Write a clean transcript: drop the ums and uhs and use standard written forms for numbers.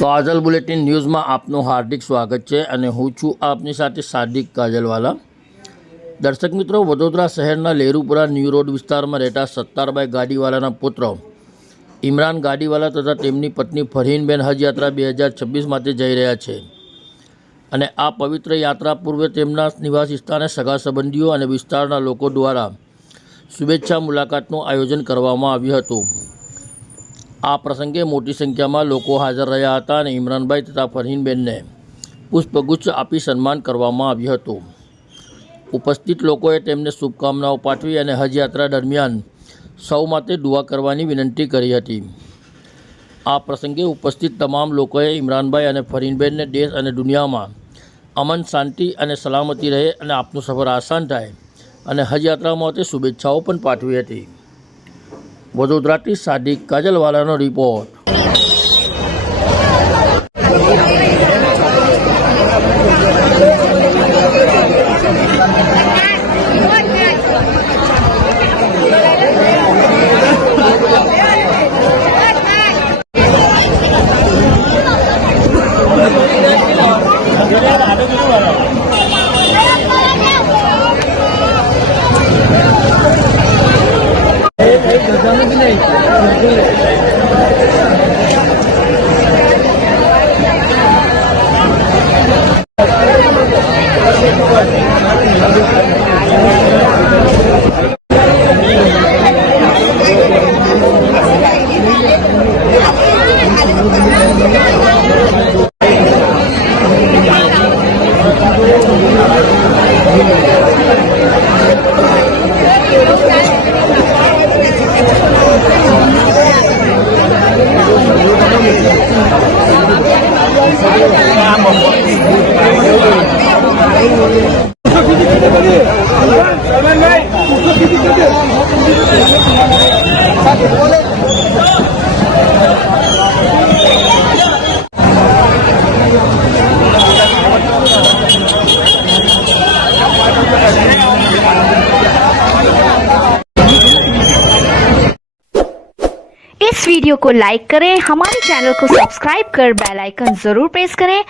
કાજલ bulletin ન્યૂઝમાં આપનું હાર્દિક સ્વાગત છે અને હું છું આપની સાથે સાદિક કાજલવાલા। દર્શક મિત્રો, વડોદરા શહેરના લેરુપુરા ન્યૂ રોડ વિસ્તારમાં રહેતા સત્તારભાઈ ગાડીવાલાના પુત્ર ઇમરાન ગાડીવાલા તથા તેમની પત્ની ફરહીનબેન હજ યાત્રા 2026 માટે જઈ રહ્યા છે અને આ પવિત્ર યાત્રા પૂર્વે તેમના નિવાસ સ્થાને સગા સંબંધીઓ અને વિસ્તારના લોકો દ્વારા શુભેચ્છા મુલાકાતનું આયોજન કરવામાં આવ્યું હતું। આ પ્રસંગે મોટી સંખ્યામાં લોકો હાજર રહ્યા હતા અને ઇમરાનભાઈ તથા ફરહીનબેનને પુષ્પગુચ્છ આપી સન્માન કરવામાં આવ્યું હતું। ઉપસ્થિત લોકોએ તેમને શુભકામનાઓ પાઠવી અને હજ યાત્રા દરમિયાન સૌ માટે દુઆ કરવાની વિનંતી કરી હતી। આ પ્રસંગે ઉપસ્થિત તમામ લોકોએ ઇમરાનભાઈ અને ફરહીનબેનને દેશ અને દુનિયામાં અમન, શાંતિ અને સલામતી રહે અને આપનું સફર આસાન થાય અને હજ યાત્રા માટે શુભેચ્છાઓ પણ પાઠવી હતી। વડોદરાથી સાદિક કાજલવાલાનો રિપોર્ટ। इस वीडियो को लाइक करें, हमारे चैनल को सब्सक्राइब कर बेल आइकन जरूर प्रेस करें